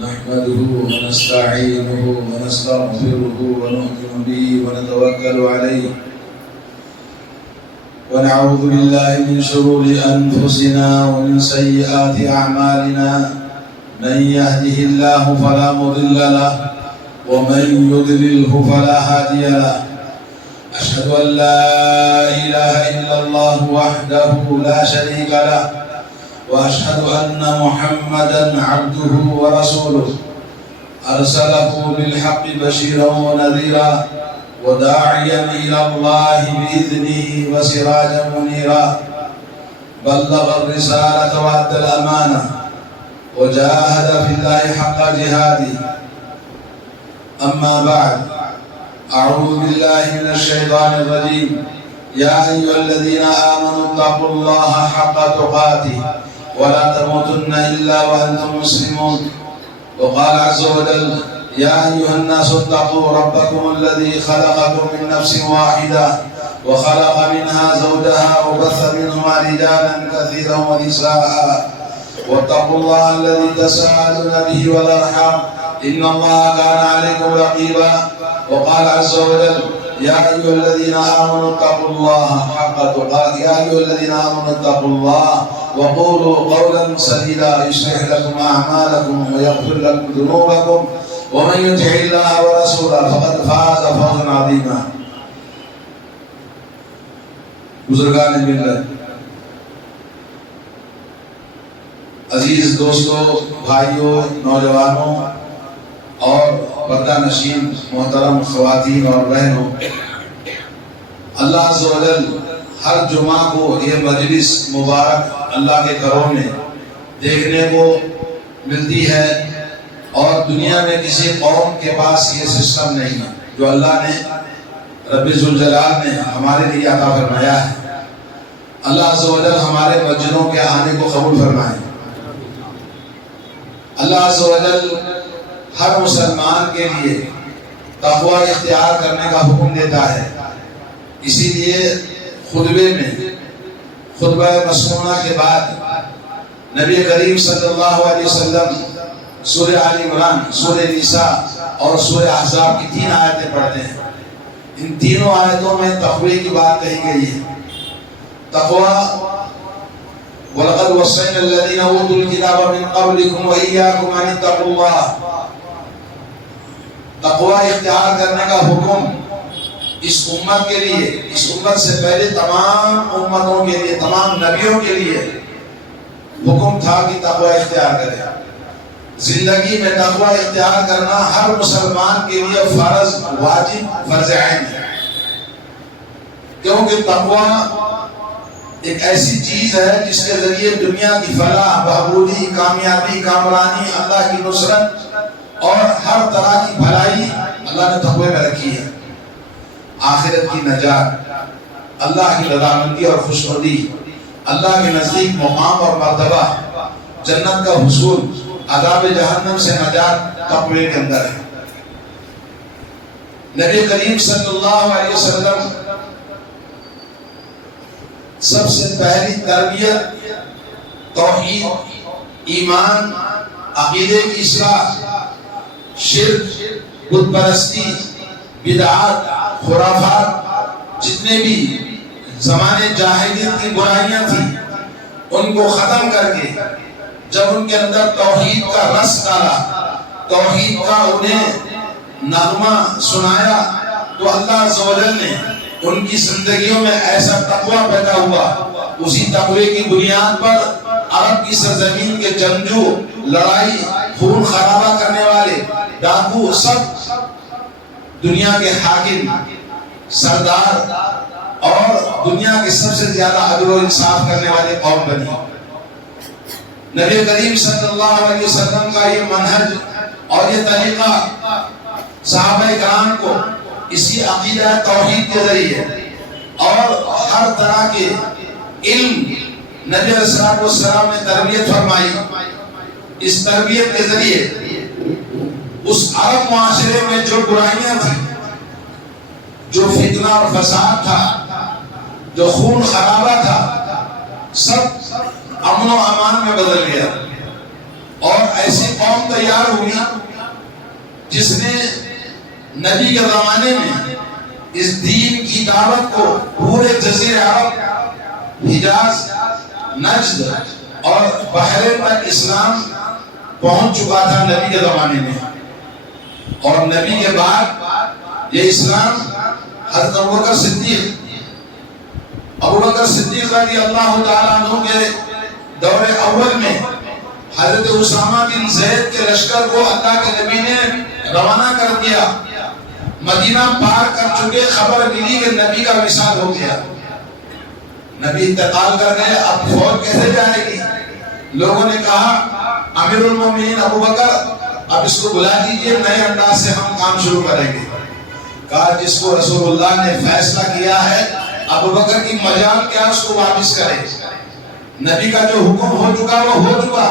نحمده ونستعينه ونستغفره ونؤمن به ونتوكل عليه ونعوذ بالله من شرور أنفسنا ومن سيئات أعمالنا من يهده الله فلا مضل له ومن يضلله فلا هادي له أشهد أن لا إله إلا الله وحده لا شريك له وأشهد أن محمدا عبده ورسوله أرسله بالحق بشيرا ونذيرا وداعيا إلى الله بإذنه وسراجا منيرا بلغ الرسالة وأدى الأمانة وجاهد في الله حق جهاده أما بعد أعوذ بالله من الشيطان الرجيم يا أيها الذين آمنوا اتقوا الله حق تقاته ولا تموتن إلا وأنتم مسلمون وقال عز وجل يا أيها الناس اتقوا ربكم الذي خلقكم من نفس واحدة وخلق منها زوجها وبث منهما رجالا كثيرا ونساء واتقوا الله الذي تساءلون به والأرحام إن الله كان عليكم رقيبا وقال عز وجل يا أيها الذين آمنوا اتقوا الله حق تقاته يا أيها الذين آمنوا اتقوا الله وقولوا قولا سديدا يصلح لكم أعمالكم ويغفر لكم ذنوبكم ومن يطع الله ورسوله فقد فاز فوزا عظيما. بزرگان ملت، عزیز دوستوں، بھائیوں، نوجوانوں اور پردہ نشین محترم خواتین اور بہنوں، اللہ عز و جل ہر جمعہ کو یہ مجلس مبارک اللہ کے گھروں میں دیکھنے کو ملتی ہے، اور دنیا میں کسی قوم کے پاس یہ سسٹم نہیں ہے جو اللہ نے رب ذوالجلال نے ہمارے لیے عطا فرمایا ہے۔ اللہ عز و جل ہمارے مسجدوں کے آنے کو قبول فرمائے۔ اللہ عز و جل ہر مسلمان کے لیے تقوی اختیار کرنے کا حکم دیتا ہے، اسی لیے خطبے میں خطبہ مسنونہ کے بعد نبی کریم صلی اللہ علیہ وسلم سورہ آل عمران، سورہ نساء اور سورہ احزاب کی 3 آیتیں پڑھتے ہیں۔ ان تینوں آیتوں میں تقوی کی بات کہی گئی ہے۔ تقوی وَلَقَدْ وَصَّيْنَا الَّذِينَ أُوتُوا الْكِتَابَ مِنْ قَبْلِكُمْ وَإِيَّاكُمْ أَنِ اتَّقُوا اللَّهَ۔ تقوی اختیار کرنے کا حکم اس امت کے لیے، اس امت سے پہلے تمام امتوں کے لیے، تمام نبیوں کے لیے حکم تھا کہ تقوی اختیار کرے۔ زندگی میں تقوی اختیار کرنا ہر مسلمان کے لیے فرض، واجب، فرض عین ہے، کیونکہ تقوی ایک ایسی چیز ہے جس کے ذریعے دنیا کی فلاح، بہبودی، کامیابی، کامرانی، اللہ کی نصرت اور ہر طرح کی بھلائی اللہ نے تقوی میں رکھی ہے۔ آخرت کی نجات، اللہ کی رضامندی اور خوشنودی، اللہ کے نزدیک مقام اور مرتبہ، جنت کا حصول، عذاب جہنم سے نجات تقوی کے اندر ہے۔ نبی کریم صلی اللہ علیہ وسلم سب سے پہلی تربیت توحید، ایمان، عقیدے کی اصلاح، شرک، بت پرستی، بدعات، خرافات، جتنے بھی زمانے جاہلیت کی برائیاں تھیں ان کو ختم کر کے جب ان کے اندر توحید کا رس ڈالا، توحید کا انہیں نغمہ سنایا، تو اللہ عز و جل نے ان کی زندگیوں میں ایسا تقوی پیدا ہوا۔ اسی تقوی کی بنیاد پر عرب کی سرزمین کے جنگجو، لڑائی، خون خرابہ کرنے والے، ڈاکو، سب دنیا کے حاکم، سردار اور دنیا کے سب سے زیادہ عدل و انصاف کرنے والے قوم بنی۔ نبی کریم صلی اللہ علیہ وسلم کا یہ منہج اور یہ طریقہ صحابہ کرام کو اسی عقیدہ توحید کے ذریعے اور ہر طرح کے علم نبی علیہ السلام نے تربیت فرمائی۔ اس تربیت کے ذریعے اس عرب معاشرے میں جو برائیاں تھیں، جو فتنہ اور فساد تھا، جو خون خرابہ تھا، سب امن و امان میں بدل گیا۔ اور ایسی قوم تیار ہوئی جس نے نبی کے زمانے میں اس دین کی دعوت کو پورے جزیرے عرب، حجاز، نجد اور بحرین تک اسلام پہنچ چکا تھا نبی کے زمانے میں. اور نبی کے بعد یہ اسلام حضرت ابوبکر صدیق رضی اللہ تعالیٰ عنہ کے دور اول میں حضرت اسامہ بن زید کے لشکر کو اللہ کے نبی نے روانہ کر دیا. مدینہ پار کر چکے، خبر ملی کہ نبی کا وصال ہو گیا، نبی انتقال کر گئے. اب فوج کیسے جائے گی؟ لوگوں نے کہا امیر المومنین ابوبکر اب اس کو بلا دیجئے، نئے انداز سے ہم کام شروع کریں گے. کہا جس کو رسول اللہ نے فیصلہ کیا ہے ابوبکر کی مجال کیا اس کو واپس کرے. نبی کا جو حکم ہو چکا وہ ہو چکا،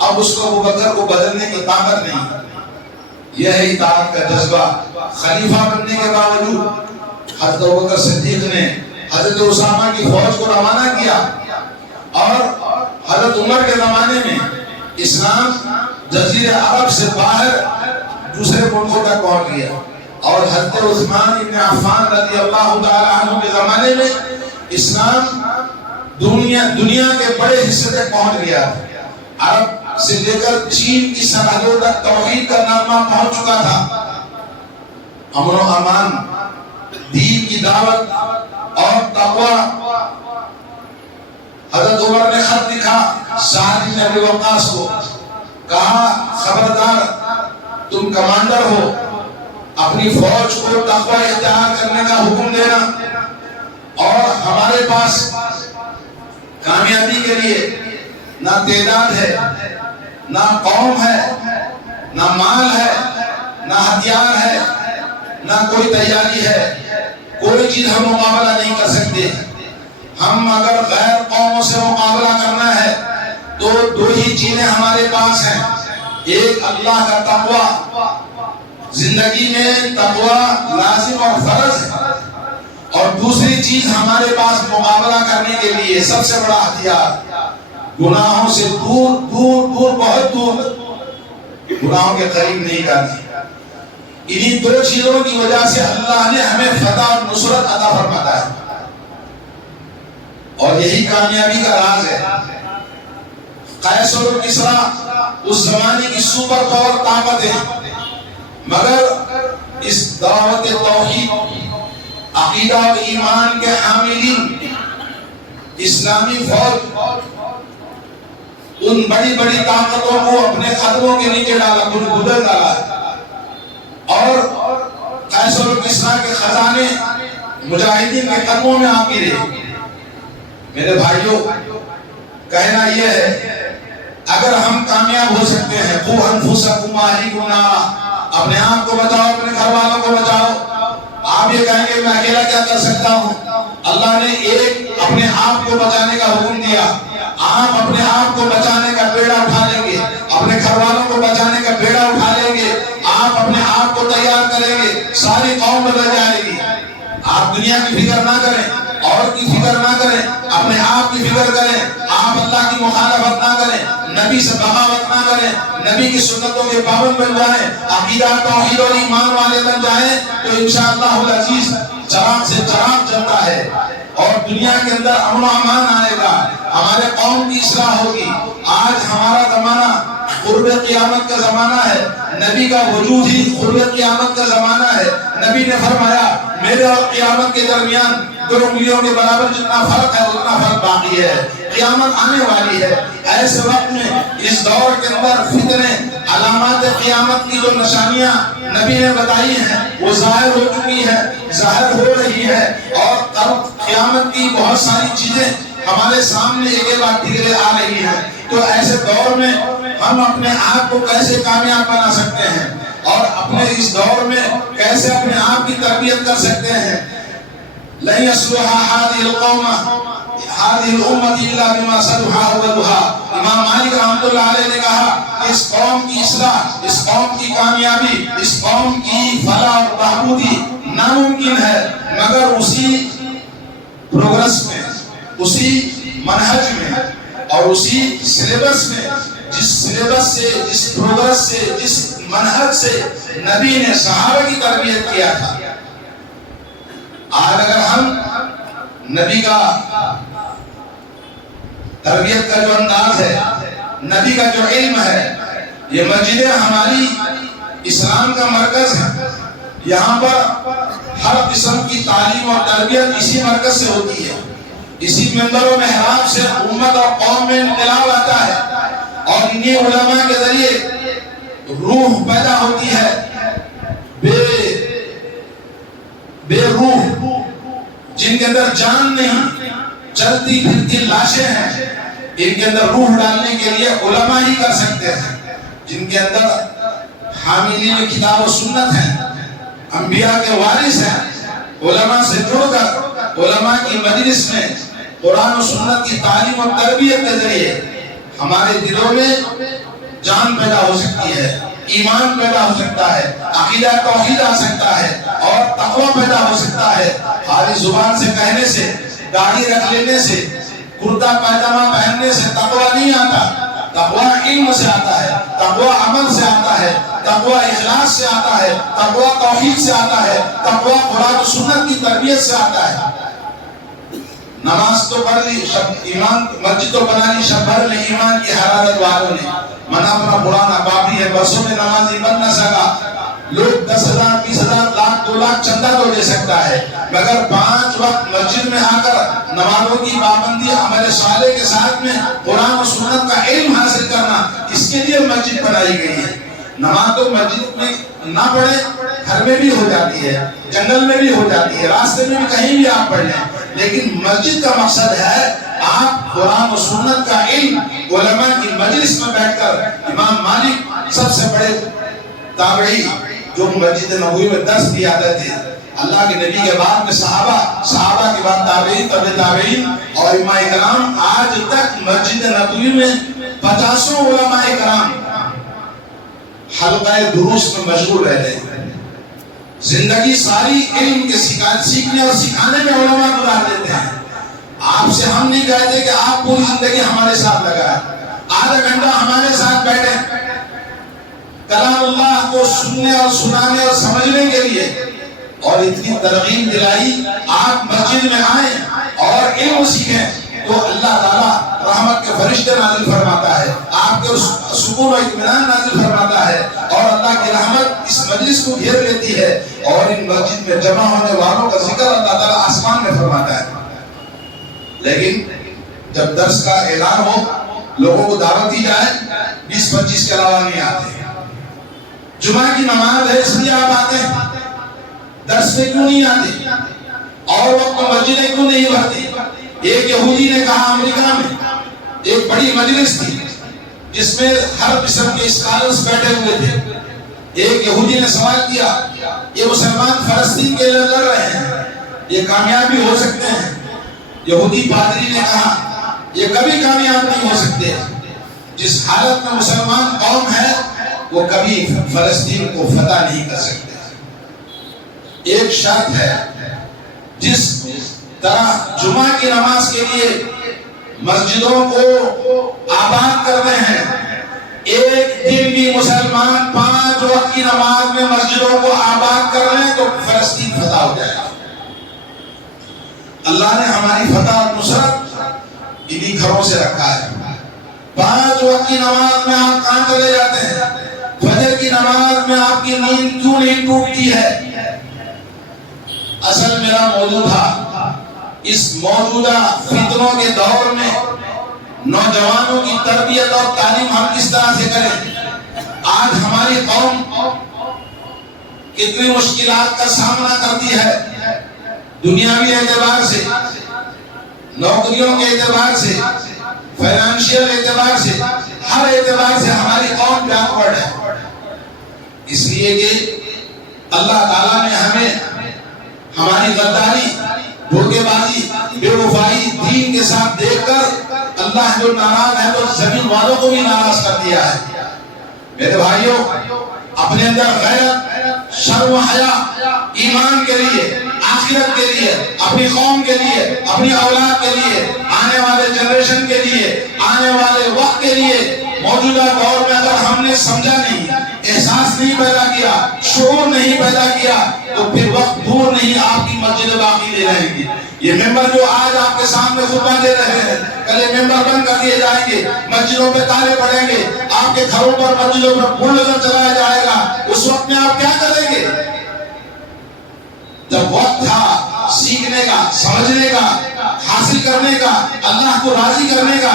اب اس کو ابوبکر کو بدلنے کی طاقت نہیں. یہ ہے اطاعت کا جذبہ. خلیفہ بننے کے باوجود حضرت ابوبکر صدیق نے حضرت اسامہ کی فوج کو روانہ کیا، اور حضرت عمر کے زمانے میں اسلام جزیرے عرب سے باہر دوسرے ملکوں تک پہنچ گیا. اور حضرت عثمان ابن عفان رضی اللہ تعالی عنہ کے زمانے میں اسلام دنیا کے بڑے حصے تک پہنچ گیا. عرب سے لے کر چین کی سرحدوں تک توحید کا نغمہ پہنچ چکا تھا. امن و امان، دین کی دعوت اور تقوی. حضرت عمر نے خط لکھا سعد بن ابی وقاص کو، کہا خبردار تم کمانڈر ہو، اپنی فوج کو تقوی اختیار کرنے کا حکم دینا، اور ہمارے پاس کامیابی کے لیے نہ تعداد ہے، نہ قوم ہے، نہ مال ہے، نہ ہتھیار ہے، نہ کوئی تیاری ہے، کوئی چیز ہم مقابلہ نہیں کر سکتے. ہم اگر غیر قوموں سے مقابلہ کرنا ہے تو دو ہی چیزیں ہمارے پاس ہیں. ایک اللہ کا تقوی، زندگی میں تقوی لازم اور فرض ہے، اور دوسری چیز ہمارے پاس مقابلہ کرنے کے لیے سب سے بڑا ہتھیار گناہوں سے دور دور دور بہت دور، گناہوں کے قریب نہیں کرنا. انہی دو چیزوں کی وجہ سے اللہ نے ہمیں فتح اور نصرت عطا فرماتا ہے، اور یہی کامیابی کا راز ہے. قیصر و کسریٰ اس زمانے کی سپر پاور طاقت ہے، مگر اس دعوت توحید، عقیدہ و ایمان کے حاملین اسلامی فوج ان بڑی بڑی طاقتوں کو اپنے قدموں کے نیچے ڈالا، کچھ گدر ڈالا، اور قیصر و کسریٰ کے خزانے مجاہدین کے قدموں میں آ گرے. میرے بھائیوں، کہنا یہ ہے اگر ہم کامیاب ہو سکتے ہیں، قوا انفسکم واہلیکم نارا، اپنے آپ کو بچاؤ، اپنے گھر والوں کو بچاؤ. آپ یہ کہیں گے میں اکیلا کیا کر سکتا ہوں؟ اللہ نے ایک اپنے آپ کو بچانے کا حکم دیا. آپ اپنے آپ کو بچانے کا بیڑا اٹھا لیں گے، اپنے گھر والوں کو بچانے کا بیڑا اٹھا لیں گے، آپ اپنے آپ کو تیار کریں گے، ساری قوم بدل جائے گی. آپ دنیا کی فکر نہ کریں، اور کی فکر نہ کریں، اپنے آپ کی فکر کریں. آپ اللہ کی مخالفت نہ کریں، نبی سے بغاوت نہ کریں، نبی کی سنتوں کے پابند بن جائیں، عقیدہ توحید اور ایمان والے بن جائیں، تو انشاءاللہ العزیز چراغ سے چراغ جلتا ہے، اور دنیا کے اندر امن و امان آئے گا، ہمارے قوم کی اصلاح ہوگی. آج ہمارا زمانہ قرب قیامت کا زمانہ ہے، نبی کا وجود ہی قرب قیامت کا زمانہ ہے. نبی نے فرمایا میرے اور قیامت کے درمیان 2 انگلیوں کے برابر جتنا فرق ہے اتنا فرق باقی ہے، قیامت آنے والی ہے. ایسے وقت میں اس دور کے اندر فتنے، علامات قیامت کی جو نشانیاں نبی نے بتائی ہیں وہ ظاہر ہو چکی ہیں، ظاہر ہو رہی ہے، اور قیامت کی بہت ساری چیزیں ہمارے سامنے ایک بار ڈھیرے آ رہی ہیں. تو ایسے دور میں ہم اپنے آپ کو کیسے کامیاب بنا سکتے ہیں، اور اپنے اس دور میں کیسے اپنے آپ کی تربیت کر سکتے ہیں؟ لن يصلح هذه الامه الا بما صلح اولها. امام مالک رحمۃ اللہ علیہ نے کہا اس قوم کی اصلاح، اس قوم کی کامیابی، اس قوم کی فلاح اور بہبودی ناممکن ہے مگر اسی پروگرس میں، اسی منہج میں اور اسی سلیبس میں جس سلیبس سے، جس پروگرس سے، جس منہج سے نبی نے صحابہ کی تربیت کیا تھا، آج اگر ہم نبی کا تربیت کا جو انداز ہے، نبی کا جو علم ہے، یہ مسجدیں ہماری اسلام کا مرکز ہے، یہاں پر ہر قسم کی تعلیم اور تربیت اسی مرکز سے ہوتی ہے، اسی منبر و محراب سے امت اور قوم میں انقلاب آتا ہے، اور انہی علماء کے ذریعے روح پیدا ہوتی ہے، بے روح، جن کے اندر جان نہیں، چلتی پھرتی لاشیں ہیں، ان کے اندر روح ڈالنے کے لیے علماء ہی کر سکتے ہیں، جن کے اندر حاملین کتاب و سنت ہیں، انبیاء کے وارث ہیں، علماء سے جڑ کر علماء کی مجلس میں قرآن و سنت کی تعلیم و تربیت کے ذریعے ہمارے دلوں میں جان پیدا ہو سکتی ہے، ایمان پیدا ہو سکتا ہے، عقیدہ توحید آ سکتا ہے، اور تقوی پیدا ہو سکتا ہے۔ خالی زبان سے کہنے سے، داڑھی رکھ لینے سے، کرتا پائجامہ پہننے سے تقوی نہیں آتا، تقوی علم سے آتا ہے، تقوی عمل سے آتا ہے، تقوی اخلاص سے آتا ہے، تقوی توحید سے آتا ہے، تقوی قرآن و سنت کی تربیت سے آتا ہے۔ نماز تو پڑھ لی، ایمان مسجد تو بنا لی، شب بھر میں ایمان کی حرارت والوں نے، من اپنا پرانا باپی ہے، برسوں میں نمازی بن نہ سکا، لوگ 10,000 20,000 لاکھ 2 لاکھ چندہ تو دے سکتا ہے، مگر 5 وقت مسجد میں آ کر نمازوں کی پابندی عمل صالح کے ساتھ میں قرآن و سنت کا علم حاصل کرنا، اس کے لیے مسجد بنائی گئی ہے۔ نماز تو مسجد میں نہ پڑھے، گھر میں بھی ہو جاتی ہے، جنگل میں بھی ہو جاتی ہے، راستے میں بھی کہیں بھی آپ پڑھ لیں، لیکن مسجد کا مقصد ہے آپ قرآن و سنت کا علم علماء کی مجلس میں بیٹھ کر، امام مالک سب سے بڑے تابعی جو مسجد نبوی میں درس بھی آتے تھے، اللہ کے نبی کے بعد میں صحابہ کے بعد تابعین، تابعین اور ائمہ کرام، آج تک مسجد نبوی میں 50 علماء کرام حلقہ دروس میں مشغول رہتے ہیں، زندگی ساری علم کے سیکھنے اور سکھانے میں علماء گزار دیتے ہیں۔ آپ سے ہم نہیں کہتے کہ آپ پوری زندگی ہمارے ساتھ لگائیں، آدھا گھنٹہ ہمارے ساتھ بیٹھیں، کلام اللہ کو سننے اور سنانے اور سمجھنے کے لیے، اور اتنی ترغیب دلائی آپ مسجد میں آئیں اور علم سیکھیں تو اللہ تعالیٰ رحمت کے فرشتے نازل فرماتا ہے، آپ کے سکون و اطمینان نازل فرماتا ہے، اور اللہ کی رحمت اس مجلس کو گھیر لیتی ہے، اور ان مسجد میں جمع ہونے والوں کا ذکر اللہ تعالیٰ آسمان میں فرماتا ہے۔ لیکن جب درس کا اعلان ہو، لوگوں کو دعوت دی جائے، 20-25 کے علاوہ نہیں آتے۔ جمعہ کی نماز ہے اس لیے آپ آتے ہیں، درس میں کیوں نہیں آتے؟ اور وقت مسجدیں کیوں نہیں بھرتی؟ ایک یہودی نے کہا، امریکہ میں ایک بڑی مجلس تھی جس میں ہر قسم کے اسکالرز بیٹھے ہوئے تھے، ایک یہودی نے سوال کیا، یہ مسلمان فلسطین کے لیے لڑ رہے ہیں، یہ کامیاب بھی ہو سکتے ہیں؟ یہودی پادری نے کہا، یہ کبھی کامیاب نہیں ہو سکتے، جس حالت میں مسلمان قوم ہے وہ کبھی فلسطین کو فتح نہیں کر سکتے۔ ایک شرط ہے، جس طرح جمعہ کی نماز کے لیے مسجدوں کو آباد کرنے ہیں، ایک دن بھی مسلمان 5 وقت کی نماز میں مسجدوں کو آباد کر لیں تو فلسطین فتح ہو جائے گا۔ اللہ نے ہماری فتح اور نصرت انہی گھروں سے رکھا ہے۔ 5 وقت کی نماز میں آپ کہاں چلے جاتے ہیں؟ فجر کی نماز میں آپ کی نیند کیوں نہیں ٹوٹتی ہے؟ اصل میرا موضوع تھا، اس موجودہ فتنوں کے دور میں نوجوانوں کی تربیت اور تعلیم ہم کس طرح سے کریں۔ آج ہماری قوم کتنی مشکلات کا سامنا کرتی ہے، دنیاوی اعتبار سے، نوکریوں کے اعتبار سے، فائنانشیل اعتبار سے، ہر اعتبار سے ہماری قوم بیکورڈ ہے۔ اس لیے کہ اللہ تعالیٰ نے ہمیں ہماری غداری، دھوکے بازی، بے وفائی دین کے ساتھ دیکھ کر اللہ جو ناراض ہے تو زمین والوں کو بھی ناراض کر دیا ہے۔ میرے بھائیوں، اپنے اندر غیرت، شرم و حیا، ایمان کے لیے، آخرت کے لیے، اپنی قوم کے لیے، اپنی اولاد کے لیے، آنے والے جنریشن کے لیے، آنے والے وقت کے لیے موجودہ دور میں اگر ہم نے سمجھا نہیں، احساس نہیں پیدا کیا، شعور نہیں پیدا کیا، تو پھر وقت دور نہیں آپ کی مسجد باقی نہیں رہے گی۔ یہ ممبر جو آج آپ کے سامنے خطبہ دے رہے ہیں، کل یہ ممبر بند کر دیے جائیں گے، مسجدوں پہ تالے پڑیں گے، آپ کے گھروں پر مسجدوں پر بلڈوزر چلایا جائے گا۔ اس وقت میں آپ کیا کریں گے؟ جب وقت تھا سیکھنے کا، سمجھنے کا، حاصل کرنے کا، اللہ کو راضی کرنے کا،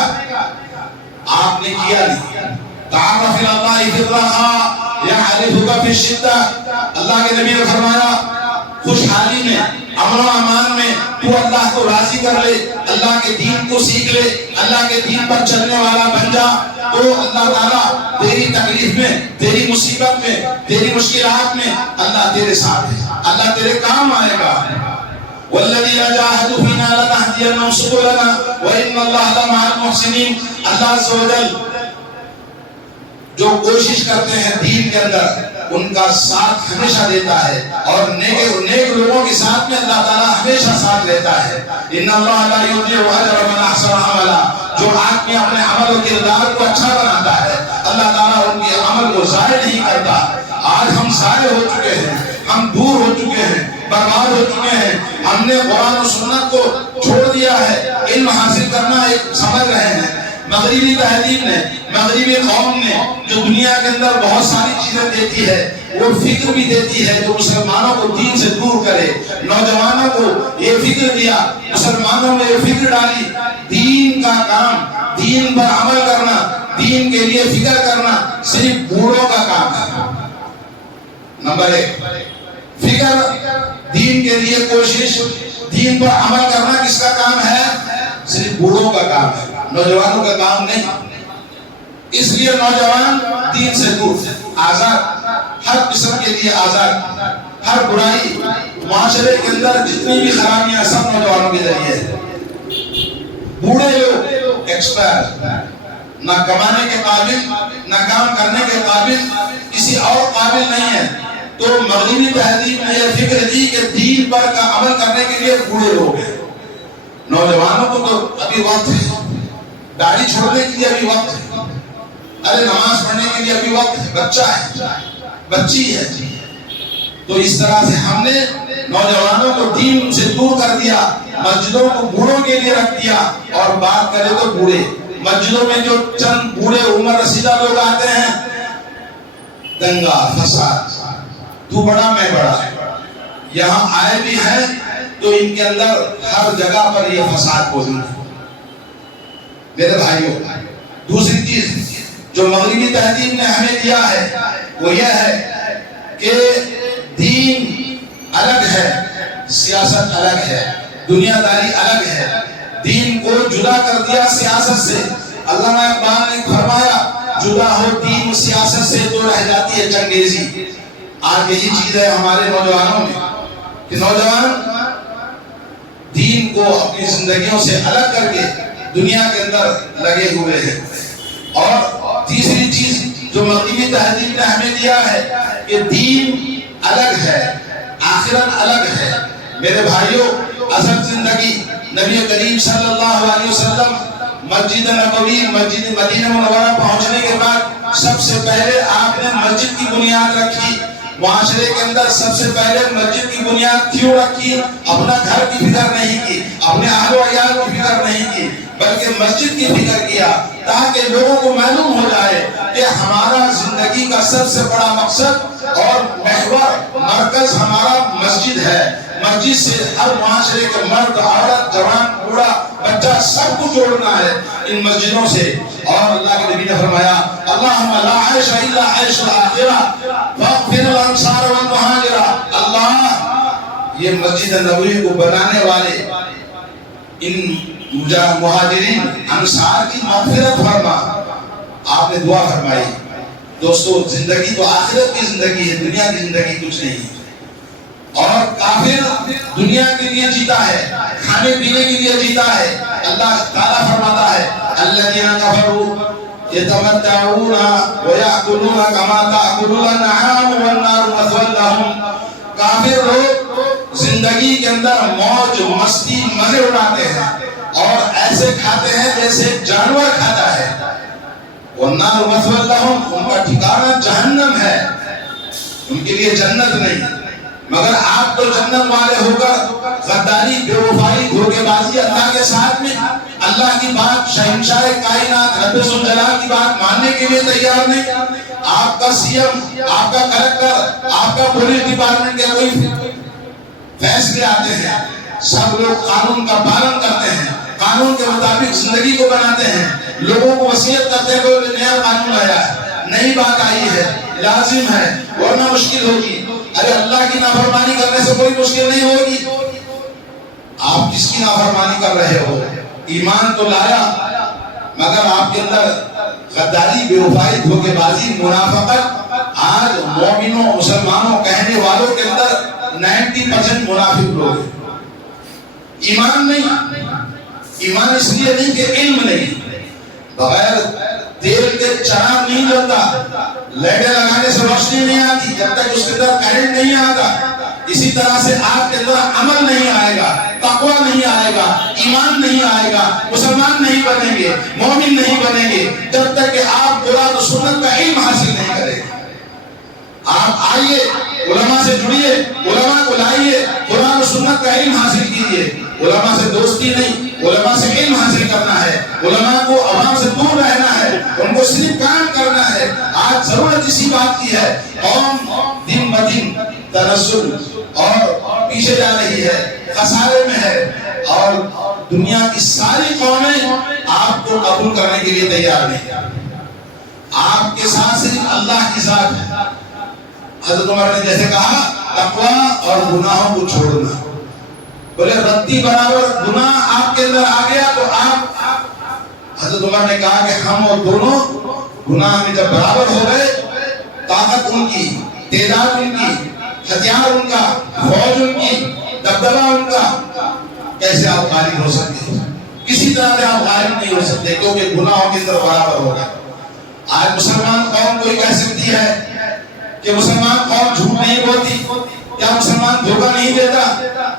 آپ نے کیا نہیں۔ تعارف الی اللہ فی الرخاء یعرفک فی الشدہ، اللہ کے نبی نے فرمایا خوشحالی میں، امن و امان میں تو اللہ کو راضی کر لے، اللہ کے دین کو سیکھ لے، اللہ کے دین پر چلنے والا بن جا، تو اللہ تعالیٰ تیری تکلیف میں، تیری مصیبت میں، تیری مشکلات میں اللہ تیرے ساتھ ہے، اللہ تیرے کام آئے گا۔ والذین جاہدوا فینا لنہدینہم سبلنا وان اللہ لمع المحسنین، اللہ عز و جل جو کوشش کرتے ہیں دین کے اندر ان کا ساتھ ہمیشہ دیتا ہے، اور نیک لوگوں کے ساتھ میں اللہ تعالیٰ ہمیشہ ساتھ دیتا ہے۔ ان اللہ لا یضیع اجر من احسن عملا، جو آدمی اپنے عمل و کردار کو اچھا بناتا ہے اللہ تعالیٰ ان کے عمل کو ضائع نہیں کرتا۔ آج ہم ضائع ہو چکے ہیں، ہم دور ہو چکے ہیں، برباد ہو چکے ہیں، ہم نے قرآن و سنت کو چھوڑ دیا ہے، علم حاصل کرنا ایک سمجھ رہے ہیں۔ مغربی تہذیب نے، مغربی قوم نے جو دنیا کے اندر بہت ساری چیزیں دیتی ہے، وہ فکر بھی دیتی ہے جو مسلمانوں کو دین سے دور کرے۔ نوجوانوں کو یہ فکر دیا، مسلمانوں میں یہ فکر ڈالی، دین کا کام، دین پر عمل کرنا، دین کے لیے فکر کرنا صرف بوڑھوں کا کام ہے۔ نمبر ایک، فکر، دین کے لیے کوشش، دین پر عمل کرنا کس کا کام ہے؟ صرف بوڑھوں کا کام ہے، نوجوانوں کا کام نہیں۔ اس لیے نوجوان دین سے دور، آزاد، ہر قسم کے لیے آزاد، ہر برائی، معاشرے کے اندر جتنی بھی خرابیاں سب نوجوانوں کے ذریعے ہے۔ بوڑھے لوگ ایکسپائر، نہ کمانے کے قابل، نہ کام کرنے کے قابل، کسی اور قابل نہیں ہے۔ تو مغربی تہذیب نے یہ فکر دی کہ دین پر کا عمل کرنے کے لیے بوڑھے لوگ ہیں۔ نوجوانوں کو تو ابھی وقت ہے، داڑھی چھوڑنے کے لیے ابھی وقت ہے، ارے نماز پڑھنے کے لیے ابھی وقت ہے، بچہ ہے، بچی ہے۔ تو اس طرح سے ہم نے نوجوانوں کو دین سے دور کر دیا، مسجدوں کو بوڑھوں کے لیے رکھ دیا، اور بات کرے تو بوڑھے مسجدوں میں جو چند بوڑھے عمر رسیدہ لوگ آتے ہیں، دنگا فساد، تو بڑا میں بڑا، یہاں آئے بھی ہیں تو ان کے اندر ہر جگہ پر یہ فساد موجود ہے۔ میرے بھائیوں، دوسری چیز جو مغربی تہذیب نے ہمیں دیا ہے وہ یہ ہے کہ دین الگ ہے، سیاست الگ ہے، دنیا داری الگ ہے۔ دین کو جدا کر دیا سیاست سے۔ علامہ اقبال نے فرمایا جدا ہو دین سیاست سے تو رہ جاتی ہے چنگیزی۔ آج یہی چیز ہے ہمارے نوجوانوں میں کہ نوجوان دین کو اپنی زندگیوں سے الگ کر کے دنیا کے اندر لگے ہوئے ہیں۔ اور تیسری چیز جو مغربی تہذیب نے ہمیں دیا ہے کہ دین الگ ہے، آخرت الگ ہے۔ میرے بھائیوں، اصل زندگی نبی کریم صلی اللہ علیہ وسلم مسجد نبوی، مسجد مدینہ منورہ پہنچنے کے بعد سب سے پہلے آپ نے مسجد کی بنیاد رکھی۔ معاشرے کے اندر سب سے پہلے مسجد کی بنیاد کیوں رکھی؟ اپنا گھر کی فکر نہیں کی، اپنے اہل و عیال کی فکر نہیں کی، بلکہ مسجد کی فکر کیا تاکہ لوگوں کو معلوم ہو جائے کہ ہمارا زندگی کا سب سے بڑا مقصد اور محور، مرکز ہمارا مسجد ہے۔ مسجد سے ہر معاشرے کے مرد، عورت، جوان، بوڑھا، بچہ سب کو جوڑنا ہے ان مسجدوں سے۔ اور اللہ کے نبی نے فرمایا اللہم لا عیش الا عیش الآخرہ فاغفر الانصار والمہاجرہ۔ اللہ یہ مسجد نبوی کو بنانے والے ان مہاجرین انصار کی مغفرت فرما۔ آپ نے دعا فرمائی۔ دوستو، زندگی تو آخرت کی زندگی ہے، دنیا کی زندگی کچھ نہیں ہے۔ اور کافر دنیا کے لیے جیتا ہے، کھانے پینے کے لیے جیتا ہے۔ اللہ تعالیٰ فرماتا ہے الذین کفروا یتمتعون ویأکلون کما تأکل الانعام والنار مثوی لہم۔ کافر لوگ زندگی کے اندر موج مستی مزے اڑاتے ہیں اور ایسے کھاتے ہیں جیسے جانور کھاتا ہے۔ والنار مثوى لهم، ان کا ٹھکانہ جہنم ہے، ان کے لیے جنت نہیں۔ مگر آپ تو جنت والے ہو کر غداری، بے وفائی، دھوکے بازی اللہ کے ساتھ میں، اللہ کی بات، شہنشاہ کائنات رب ذوالجلال کی بات ماننے کے لیے تیار نہیں۔ آپ کا سی ایم، آپ کا کلکٹر، آپ کا پولیس ڈپارٹمنٹ کے کوئی فیصلے آتے ہیں، سب لوگ قانون کا پالن کرتے ہیں، قانون کے مطابق زندگی کو بناتے ہیں، لوگوں کو وصیت کرتے ہیں کہ نیا قانون آیا ہے، نئی بات آئی ہے، لازم ہے ورنہ مشکل ہوگی۔ ارے اللہ کی نافرمانی کرنے سے کوئی مشکل نہیں ہوگی۔ آپ کس کی نافرمانی کر رہے ہو؟ ایمان تو لایا مگر آپ کے اندر غداری، بے وفائی، دھوکے بازی، منافقت۔ آج مومنوں، مسلمانوں کہنے والوں کے اندر 90% منافق لوگ ہیں۔ ایمان نہیں، ایمان اس لیے نہیں کہ علم نہیں، بغیر تیل کے چراغ نہیں جلتا، لائٹیں لگانے سے روشنی نہیں آتی جب تک اس کے اندر کرنٹ نہیں آتا۔ اسی طرح سے آپ کے اندر عمل نہیں آئے گا، تقوی نہیں آئے گا، ایمان نہیں آئے گا، مسلمان نہیں بنیں گے، مومن نہیں بنیں گے جب تک کہ آپ قرآن و سنت کا علم حاصل نہیں کریں گے۔ آپ آئیے، علماء سے جڑیے، علماء کو لائیے، قرآن و سنت کا علم حاصل کیجیے۔ علماء سے دوستی نہیں، علماء سے علم حاصل کرنا ہے، علماء کو عوام سے دور رہنا ہے، ان کو صرف کام کرنا ہے۔ آج ضرورت اسی بات کی ہے، قوم دن بدن تنزل اور پیچھے جا رہی ہے، خسارے میں ہے، اور دنیا کی ساری قومیں آپ کو قبول کرنے کے لیے تیار نہیں۔ آپ کے ساتھ صرف اللہ کی ذات ہے۔ حضرت عمر نے جیسے کہا تقوی اور گناہوں کو چھوڑنا، بولے رتی برابر گناہ آپ کے اندر آ گیا تو آپ، حضرت عمر نے کہا کہ ہم اور دونوں گناہ میں جب برابر ہو گئے، طاقت ان کی، تعداد ان کی، ہتھیار ان کا، فوج ان کی، دبدبہ ان کا، کیسے آپ غالب ہو سکتے؟ کسی طرح سے آپ غالب نہیں ہو سکتے کیونکہ گناہوں کے اندر برابر ہو گئے۔ آج مسلمان قوم کوئی کہہ سکتی ہے کہ مسلمان قوم جھوٹ نہیں بولتی؟ کیا مسلمان دھوکہ نہیں دیتا؟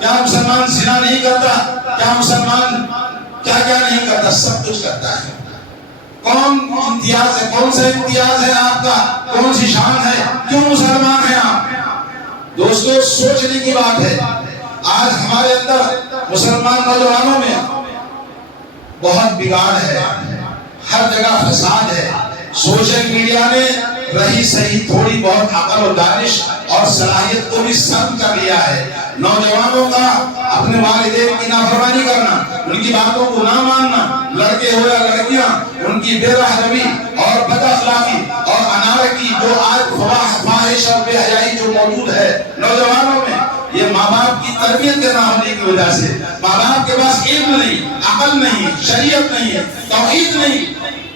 کیا مسلمان زنا نہیں کرتا؟ کیا مسلمان کیا کیا نہیں کرتا؟ سب کچھ کرتا ہے۔ کون امتیاز ہے؟ کون سا امتیاز ہے آپ کا؟ کون سی شان ہے؟ کیوں مسلمان ہیں آپ؟ دوستو سوچنے کی بات ہے۔ آج ہمارے اندر مسلمان نوجوانوں میں بہت بگاڑ ہے، ہر جگہ فساد ہے۔ سوشل میڈیا نے رہی صحیح تھوڑی بہت عقل و دانش اور صلاحیت کو بھی سم کر لیا ہے۔ نوجوانوں کا اپنے والدین کی نافرمانی کرنا، ان کی باتوں کو نہ ماننا، لڑکے ہو یا لڑکیاں، ان کی بے رحمی اور بد اخلاقی اور انارکی جو آج فواحش اور بے حیائی جو موجود ہے نوجوانوں میں، یہ ماں باپ کی تربیت کے نہ ہونے کی وجہ سے۔ ماں باپ کے پاس علم نہیں، عقل نہیں، شریعت نہیں، توحید نہیں،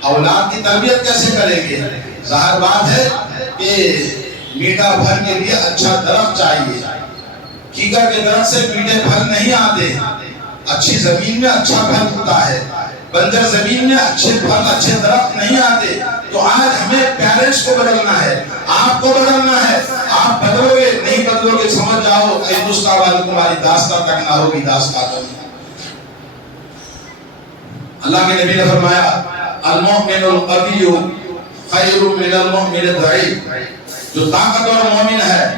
اولاد کی تربیت کیسے کریں گے؟ ظاہر بات ہے کہ میٹھا پھل کے لیے اچھا درخت چاہیے۔ کیکر کے درخت سے میٹھے پھل نہیں آتے۔ اچھی زمین میں اچھا پھل ہوتا ہے، بنجر زمین میں اچھے پھل، اچھے درخت نہیں آتے۔ تو آج ہمیں پیرنٹس کو بدلنا ہے، آپ کو بدلنا ہے۔ آپ بدلو گے نہیں بدلو گے سمجھ جاؤ ہندوستان والی تمہاری داستان تک نہ ہوگی، داستان ہوگی۔ اللہ کے نبی نے فرمایا المؤمن القوی خیر من المؤمن الضعیف، جو طاقتور مومن ہے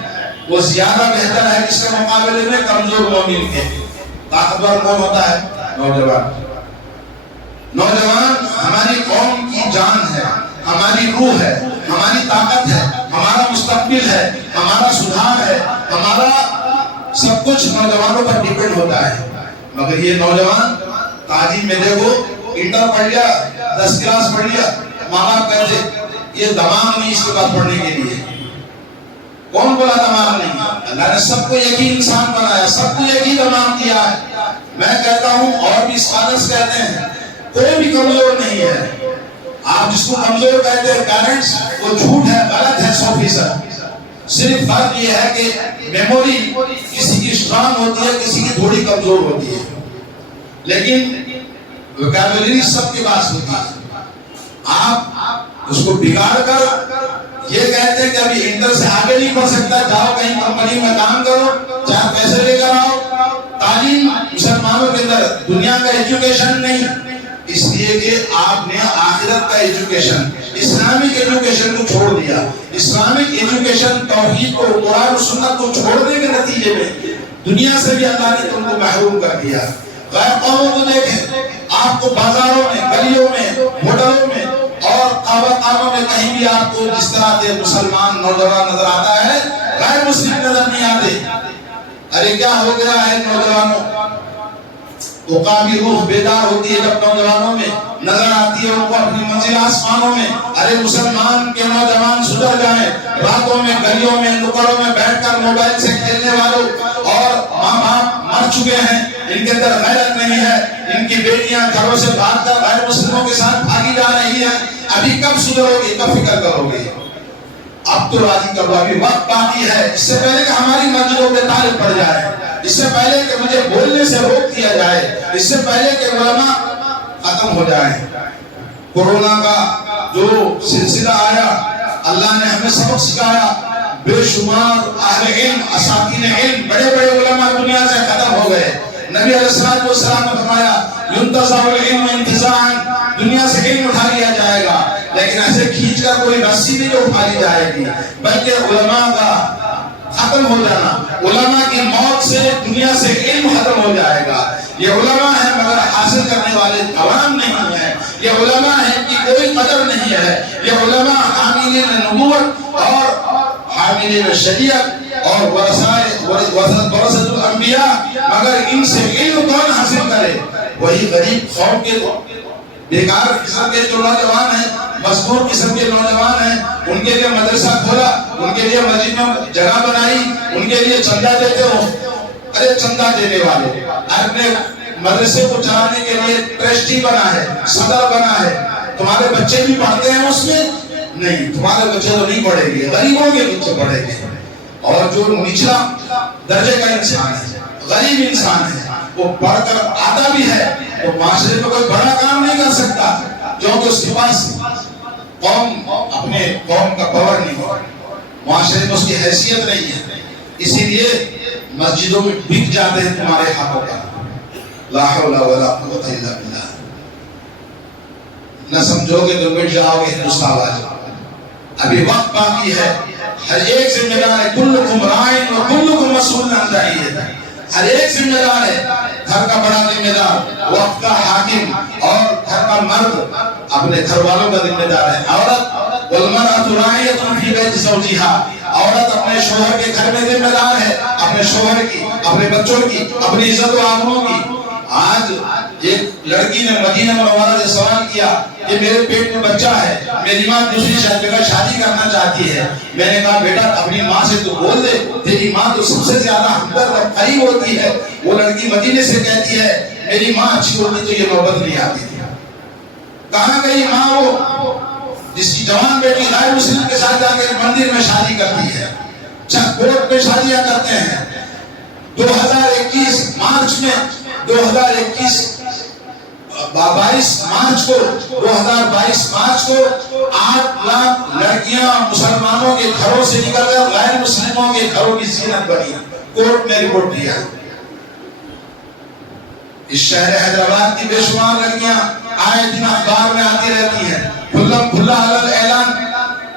وہ زیادہ بہتر ہے اس کے مقابلے میں کمزور مومن کے۔ طاقتور کون ہوتا ہے؟ نوجوان۔ نوجوان ہماری قوم کی جان ہے، ہماری روح ہے، ہماری طاقت ہے، ہمارا مستقبل ہے، ہمارا سدھار ہے، ہمارا سب کچھ نوجوانوں پر ڈیپینڈ ہوتا ہے۔ مگر یہ نوجوان تعلیم میں دیکھو، انٹر پڑھ لیا، 10 کلاس پڑھ لیا، ماں باپ کہتے یہ دماغ نہیں اس کے بعد پڑھنے کے لیے۔ کون بولا دماغ نہیں؟ اللہ نے سب کو ایک ہی انسان بنایا، سب کو ایک ہی دماغ دیا ہے۔ میں کہتا ہوں اور بھی اسکالرز کہتے ہیں کوئی بھی کمزور نہیں ہے۔ آپ جس کو کمزور کہتے ہیں پیرنٹس، وہ جھوٹ ہے، غلط ہے 100%۔ صرف فرق یہ ہے کہ میموری کسی کی اسٹرانگ ہوتی ہے، کسی کی تھوڑی کمزور ہوتی ہے، لیکن ویکابلری سب کے پاس ہوتی ہے۔ آپ اس کو بگاڑ کر یہ کہتے ہیں کہ ابھی انٹر سے آگے نہیں پڑھ سکتا، جاؤ کہیں کمپنی میں کام کرو، 4 پیسے لے کر آؤ۔ تعلیم مسلمانوں کے اندر دنیا کا ایجوکیشن نہیں، اس لیے کہ آپ نے آخرت کا ایجوکیشن، اسلامک ایجوکیشن کو چھوڑ دیا۔ اسلامک ایجوکیشن، توحید کو، قرآن و سنت کو چھوڑنے کے نتیجے میں دنیا سے بھی اللہ نے تم کو محروم کر دیا۔ غیر قوموں کو دیکھیں، آپ کو بازاروں میں، گلیوں میں، ہوٹلوں میں اور خانوں میں کہیں بھی آپ کو جس طرح کے مسلمان نوجوان نظر آتا ہے، غیر مسلم نظر نہیں آتے۔ ارے کیا ہو گیا ہے نوجوانوں؟ عقابی روح بیدار ہوتی ہے جب نوجوانوں میں نظر آتی ہے ان کو اپنی منزل آسمانوں میں۔ ارے مسلمان کے نوجوان سدھر جائیں، راتوں میں گلیوں میں نکڑوں میں بیٹھ کر موبائل سے کھیلنے والوں اور ماں باپ مر چکے ہیں، ان کے اندر غیرت نہیں ہے، ان کی بیٹیاں گھروں سے بھاگ کر غیر مسلموں کے ساتھ بھاگی جا رہی ہیں۔ ابھی کب سدھرو گے، کب فکر کرو گے؟ اب تو راضی کرو، ابھی وقت باقی ہے۔ اس سے پہلے کہ ہماری مسجدوں پہ تالے پڑ جائے، اس سے پہلے کہ مجھے بولنے سے روک دیا جائے، اس سے پہلے کہ علماء ختم ہو جائیں۔ کورونا کا جو سلسلہ آیا، اللہ نے ہمیں سبق سکھایا، بے شمار اہل علم، اساتذہ علم، بڑے بڑے علماء دنیا سے ختم ہو گئے۔ نبی علیہ السلام نے فرمایا ينتزع العلم انتزاعا، دنیا سے علم اٹھا لیا جائے گا، لیکن ایسے کھینچ کر کوئی رسی نہیں اٹھا لی جائے گی، بلکہ علماء کا ختم ہو جانا، علماء کی موت سے دنیا سے علم ختم ہو جائے گا۔ یہ علماء ہیں مگر حاصل کرنے والے عوام نہیں ہیں، یہ علماء ہیں کہ کوئی قدر نہیں ہے، یہ علماء حاملین نبوت اور حاملین شریعت اور ورثۃ الانبیاء، مگر ان سے علم کون حاصل کرے؟ وہی غریب قوم کے بیکار قسم کے جو نوجوان ہیں، مزدور قسم کے نوجوان ہیں، ان کے لیے مدرسہ کھولا، ان کے لیے مسجد میں جگہ بنائی، ان کے لیے چندہ دیتے ہو۔ ارے چندہ دینے والے اپنے مدرسے کو چلانے کے لیے ٹرسٹی بنا ہے، صدر بنا ہے، تمہارے بچے بھی پڑھتے ہیں اس میں؟ نہیں، تمہارے بچے تو نہیں پڑھیں گے، غریبوں کے بچے پڑھیں گے۔ اور جو نچلا درجے کا انسان ہے، غریب انسان ہے، وہ پڑھ کر آتا بھی ہے تو معاشرے میں کوئی بڑا کام نہیں کر سکتا، کیونکہ اس کے پاس اپنے قوم کا پاور نہیں ہے، معاشرے میں اس کی حیثیت نہیں ہے، اسی لیے مسجدوں میں بک جاتے ہیں تمہارے ہاتھوں کا۔ لا حول ولا قوت الا باللہ۔ نہ سمجھو گے تو مٹ جاؤ گے ہندوستان والے۔ ابھی وقت باقی ہے، ہر ایک ذمہ دار ہے، کلکم راعٍ و کلکم مسئول عن رعیتہ، ہر ایک ذمہ دار ہے، گھر کا بڑا ذمہ دار، وقت کا حاکم، اور گھر کا مرد اپنے گھر والوں کا ذمہ دار ہے۔ عورت والمرأۃ راعیۃ فی بیت زوجہا، عورت اپنے شوہر کے گھر میں ذمہ دار ہے، اپنے شوہر کی، اپنے بچوں کی، اپنی عزت و آبرو کی۔ آج ایک لڑکی نے مدینہ منورہ سے سوال کیا کہ میرے پیٹ میں بچہ ہے، میری ماں دوسری جگہ شادی کرنا چاہتی ہے۔ میں نے کہا بیٹا اپنی ماں سے تو بول دے، تیری ماں تو سب سے زیادہ ہمدرد اور قریب ہوتی ہے۔ وہ لڑکی مدینے سے کہتی ہے میری ماں اچھی ہوتی تو یہ نوبت نہیں آتی تھی۔ کہاں گئی ماں وہ جس کی جوان بیٹی غیر مسلم کے ساتھ جا کے مندر میں شادی کرتی ہے، چک کوٹ پہ شادیاں کرتے ہیں۔ 2021 مارچ میں 2021 22 مارچ کو 2022 مارچ کو 8 لاکھ لڑکیاں مسلمانوں کے گھروں سے نکل کر غیر مسلموں کے گھروں کی زینت بنی، کورٹ نے رپورٹ دیا۔ اس شہر حیدرآباد کی بے شمار لڑکیاں آئے دن اخبار میں آتی رہتی ہیں، کھلم کھلا علل اعلان،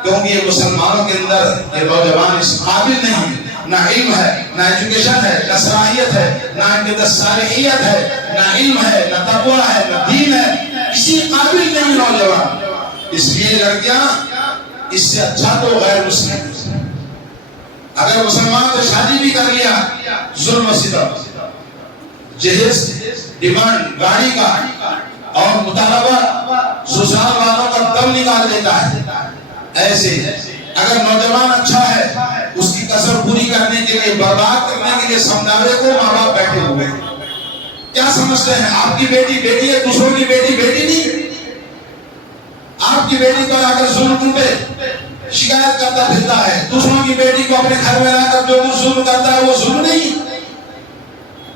کیونکہ یہ مسلمانوں کے اندر یہ نوجوان اس قابل نہیں، نہ علم ہے، نہ ایجوکیشن ہے، نہ صلاحیت ہے، نہ ان کے اندر صالحیت ہے، نہ علم ہے، نہ تقوی ہے، نہ دین ہے، کسی قابل نہیں نوجوان۔ اس لیے لڑکیاں اس سے اچھا تو غیر مسلم، اگر مسلمان تو شادی بھی کر لیا ظلم و ستم، جہیز ڈیمانڈ گاڑی کا اور مطالبہ سسرال والوں کا دم نکال دیتا ہے۔ ایسے اگر نوجوان اچھا ہے اس کی کسر پوری کرنے کے لیے، برباد کرنے کے لیے سمجھاوے کو ماں باپ بیٹھے ہوئے ہیں۔ کیا سمجھتے ہیں آپ کی بیٹی بیٹی ہے، دوسروں کی بیٹی بیٹی نہیں؟ آپ کی بیٹی پر آ کر ظلم پہ شکایت کرتا پھرتا ہے، دوسروں کی بیٹی کو اپنے گھر میں لا کر جو ظلم کرتا ہے وہ ظلم نہیں۔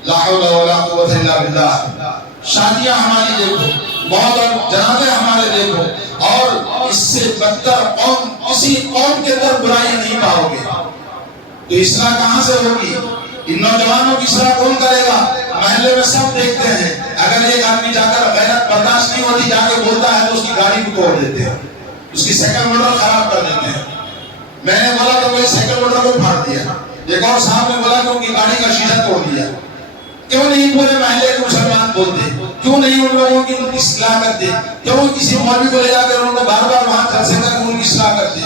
لا حول ولا قوت الا باللہ۔ شادیاں ہماری دیکھو، موت اور جنازے ہمارے دیکھو، اور اس سے بدتر قوم، کسی قوم کے اندر برائی نہیں پاؤ گے۔ تو اصلاح کہاں سے ہوگی؟ ان نوجوانوں کی اصلاح کون کرے گا؟ محلے میں سب دیکھتے ہیں، اگر ایک آدمی جا کر غیرت برداشت نہیں ہوتی جا کے بولتا ہے تو اس کی گاڑی کو توڑ دیتے ہیں، اس کی سیکنڈ موٹر خراب کر دیتے ہیں. میں نے بولا تو وہ سیکنڈ موٹر کو پھاڑ دیا. ایک اور صاحب نے بولا کہ ان کی گاڑی کا شیشہ توڑ دیا. کیوں نہیں پورے محلے کو مسلمان بولتے؟ کیوں نہیں ان لوگوں کی اصلاح کرتے؟ کیوں کسی مولوی کو لے جا کر ان کو بار بار وہاں جلسے کر ان کی اصلاح کرتے؟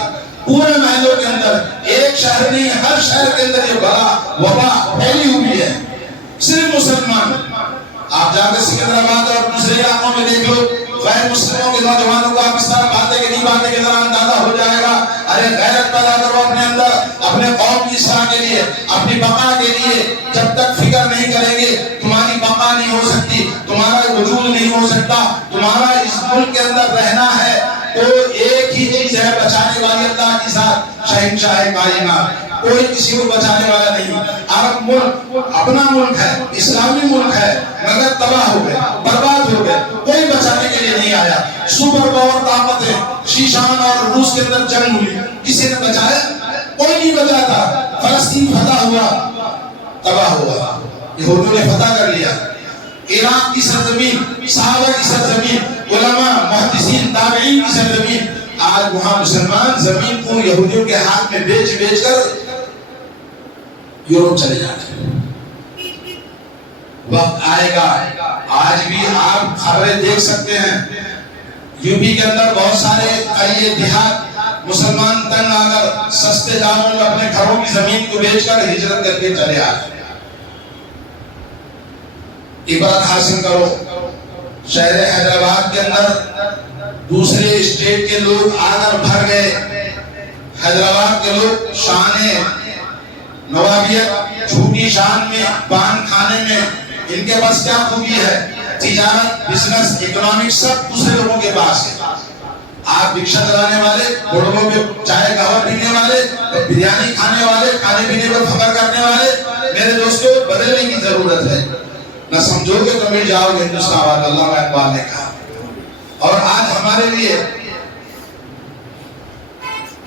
پورے محلوں کے اندر، ایک شہر نہیں ہر شہر کے اندر یہ بڑا وبا پھیلی ہوئی ہے. صرف مسلمان. آپ جا کر سکندرآباد اور دوسرے علاقوں میں دیکھ لو، غیر مسلموں کے نوجوانوں کو آپ اس طرح باتیں کہ نہیں باتیں کے ذرا اندازہ ہو جائے گا. ارے غیرت پیدا کرو اپنے اندر، اپنے قوم کی اصلاح کے لیے، اپنی بقا کے لیے. جب تک فکر نہیں کریں گے تمہاری بقا نہیں ہو سکتی، تمہارا وجود نہیں ہو سکتا. تمہارا اس ملک کے اندر رہنا ہے تو ایک ہی چیز ہے بچانے والی، اللہ کی ذات شہنشاہ کائنات. کوئی کسی کو بچانے والا نہیں. عرب ملک اپنا ملک ہے، اسلامی ملک ہے، مگر تباہ ہو گئے، برباد ہو گئے. کوئی بچانے کے لیے نہیں آیا. سپر پاور طاقت ہے، شیشان اور روس کے اندر جنگ ہوئی، کسی نے بچایا؟ کوئی نہیں بچاتا. فلسطین فتح ہوا، تباہ ہوا. یہودیوں نے فتح کر لیا. عراق کی سرزمین، صحابہ کی سرزمین، علماء، محدثین، تابعین کی سرزمین. آج وہاں مسلمان زمین کو یہودیوں کے ہاتھ میں بیچ بیچ کر یورپ چلے جاتے ہیں. وقت آئے گا. آج بھی آپ خبریں دیکھ سکتے ہیں، یو پی کے اندر بہت سارے یہ دیہات مسلمان تنگ آ کر سستے داموں میں اپنے گھروں کی زمین کو بیچ کر ہجرت کر کے چلے آتے ہیں. عبرت حاصل کرو. شہر حیدرآباد کے اندر دوسرے اسٹیٹ کے لوگ آ کر بھر گئے. حیدرآباد کے لوگ شان نوابیت، جھوٹی شان میں، پان کھانے میں، ان کے پاس کیا خوبی ہے؟ تجارت، بزنس، اکنامک سب دوسرے لوگوں کے پاس ہے. آپ رکشہ چلانے والے، گھوڑوں پہ چائے قہوہ پینے والے، بریانی کھانے والے، کھانے پینے پر فخر کرنے والے، میرے دوستوں بدلنے کی ضرورت ہے. نہ سمجھو گے تو مل جاؤ گے ہندوستان. علامہ اقبال نے کہا. اور آج ہمارے لیے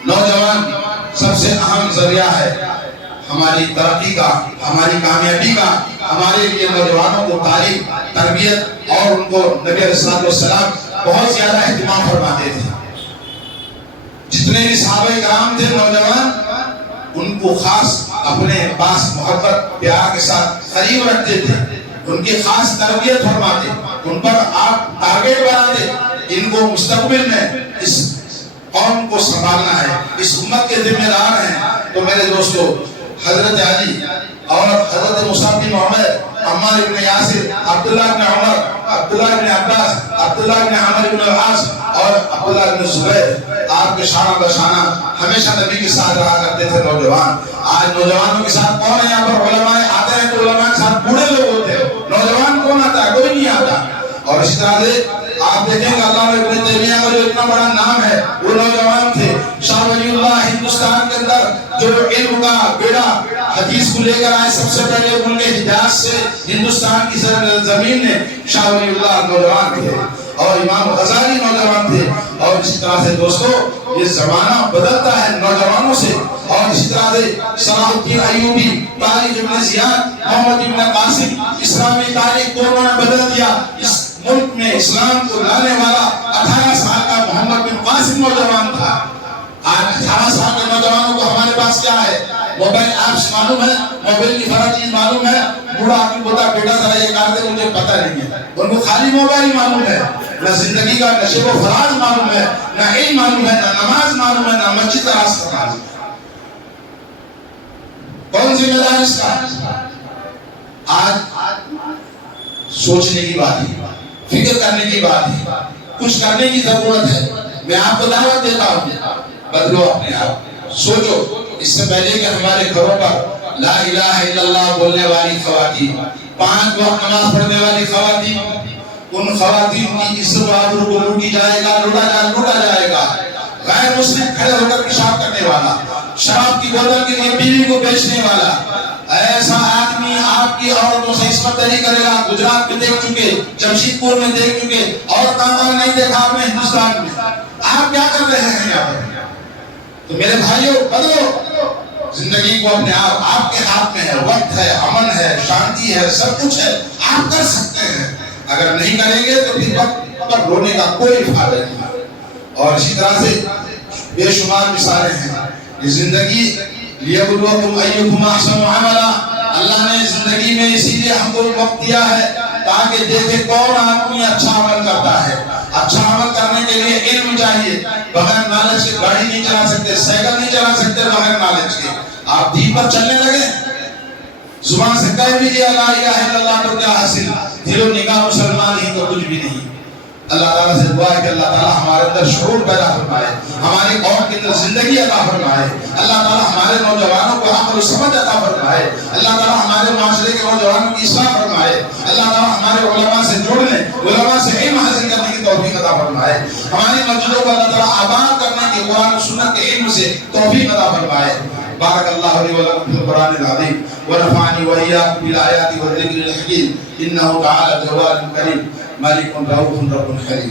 نوجوان سب سے اہم ذریعہ ہے ہماری ترقی کا، ہماری کامیابی کا. ہمارے لیے نوجوانوں کو تعلیم، تربیت اور ان کو نبی علیہ السلام بہت زیادہ اہتمام فرماتے تھے. جتنے بھی صحابہ کرام تھے نوجوان، ان کو خاص اپنے پاس محبت پیار کے ساتھ قریب رکھتے تھے. ان کی خاص تربیت فرماتے، ان پر آپ ٹارگیٹ بناتے. ان کو مستقبل میں اس قوم کو سنبھالنا ہے، اس امت کے ذمہ دار ہیں. تو میرے دوستو، حضرت علی اور حضرت مصعب بن عمر، عمار بن یاسر، عبداللہ بن عمر، عبداللہ بن عباس، عبداللہ بن عمر بن العاص اور عبداللہ بن زبیر، آپ کے شانہ بشانہ ہمیشہ نبی کے ساتھ رہا کرتے تھے نوجوان. آج نوجوانوں کے ساتھ کون ہے یہاں پر؟ علماء آتے ہیں تو علماء کے ساتھ بوڑھے لوگ ہوتے ہیں. نوجوان کون آتا ہے؟ کوئی نہیں آتا. اور اسی طرح سے آپ دیکھیں گے علامہ ابن تیمیہ کا جو اتنا بڑا نام ہے وہ نوجوان تھے. شاہ ولی اللہ ہندوستان کے اندر جو علم کا بیڑا حدیث کو لے کر آئے، سب سے پہلے ان کے حجاز سے ہندوستان کی زمین میں شاہ ولی اللہ نوجوان تھے. اور امام غزالی نوجوان تھے. اور اسی طرح سے دوستو یہ زمانہ بدلتا ہے نوجوانوں سے. اور اسی طرح سے صلاح الدین ایوبی، طارق ابن زیاد، محمد ابن قاسم، اسلامی تاریخ کو انہوں نے بدل دیا. اس ملک میں اسلام کو لانے والا 18 سال کا محمد بن قاسم نوجوان تھا. آج 18 سال کے نوجوانوں کو ہمارے پاس کیا ہے؟ موبائل ایپس معلوم ہے، موبائل کی فرا چیز معلوم ہے. بوڑھا آدمی بولتا بیٹا ذرا یہ کار دے، مجھے پتہ نہیں ہے. ان کو خالی موبائل معلوم ہے، نہ زندگی کا نشیب و فراز معلوم ہے، نہ علم معلوم ہے، نہ نماز معلوم ہے، نہ مسجد کا راستہ معلوم ہے. کون ذمہ دار اس کا؟ آج سوچنے کی بات ہے، فکر کرنے کی بات ہے، کچھ کرنے کی ضرورت ہے. میں آپ کو دعوت دیتا ہوں، بدلو اپنے آپ، سوچو. اس سے پہلے کہ ہمارے گھروں پر لا الہ الا اللہ بولنے والی خواتین، 5 وقت نماز پڑھنے والی خواتین، ان خواتین کی عزت و آبرو کو لوٹی جائے گا، لوٹا جائے گا. غیر مسلم کھڑے ہو کر پیشاب کرنے والا، شراب کی بوتل کے لیے بیوی کو بیچنے والا، ایسا آدمی آپ کی عورتوں سے عصمت دری کرے گا. گجرات میں دیکھ چکے، جمشید پور میں دیکھ چکے، اور کہاں نہیں دیکھا آپ نے ہندوستان میں. آپ کیا کر رہے ہیں یہاں پر؟ تو میرے بھائیوں بدلو زندگی کو اپنے آپ کے ہاتھ میں ہے. وقت ہے، امن ہے، شانتی ہے، سب کچھ ہے. آپ کر سکتے ہیں اگر نہیں کریں گے تو پھر وقت پر رونے کا کوئی فائدہ نہیں. اور اسی طرح سے بے شمار مثالیں ہیں. یہ زندگی لیبلوکم ایکم احسن عملا، اللہ نے زندگی میں اسی لیے ہم کو وقت دیا ہے تاکہ دیکھے کون آدمی اچھا عمل کرتا ہے. اچھا عمل کرنے کے لیے علم چاہیے. بغیر نالج کے گاڑی نہیں چلا سکتے، سائیکل نہیں چلا سکتے بغیر نالج کے. آپ دین پر چلنے لگے، زبان سے کہہ بھی دیا لا الہ الا اللہ تو کیا حاصل، دل و نگاہ مسلمان ہی تو کچھ بھی نہیں. اللہ تعالیٰ سے دعا ہے کہ اللہ تعالیٰ ہمارے اندر شعور پیدا فرمائے، ہماری قوم کے اندر زندگی عطا فرمائے. اللہ تعالیٰ ہمارے نوجوانوں کو عقل و سمجھ عطا فرمائے. اللہ تعالیٰ ہمارے معاشرے کے نوجوانوں کی اصلاح فرمائے. اللہ تعالیٰ ہمارے علماء سے جڑنے، علماء سے علم حاصل کرنے کی توفیق عطا فرمائے. ہماری مسجدوں کو اللہ تعالیٰ آباد کرنے کی قرآن و سنت کے علم سے توفیق عطا فرمائے. بارک اللہ لی و لکم فی القرآن العظیم ونفعنی وإیاکم بالآیات والذکر الحکیم انہ تعالی جواد کریم ملک رؤوف رب حلیم.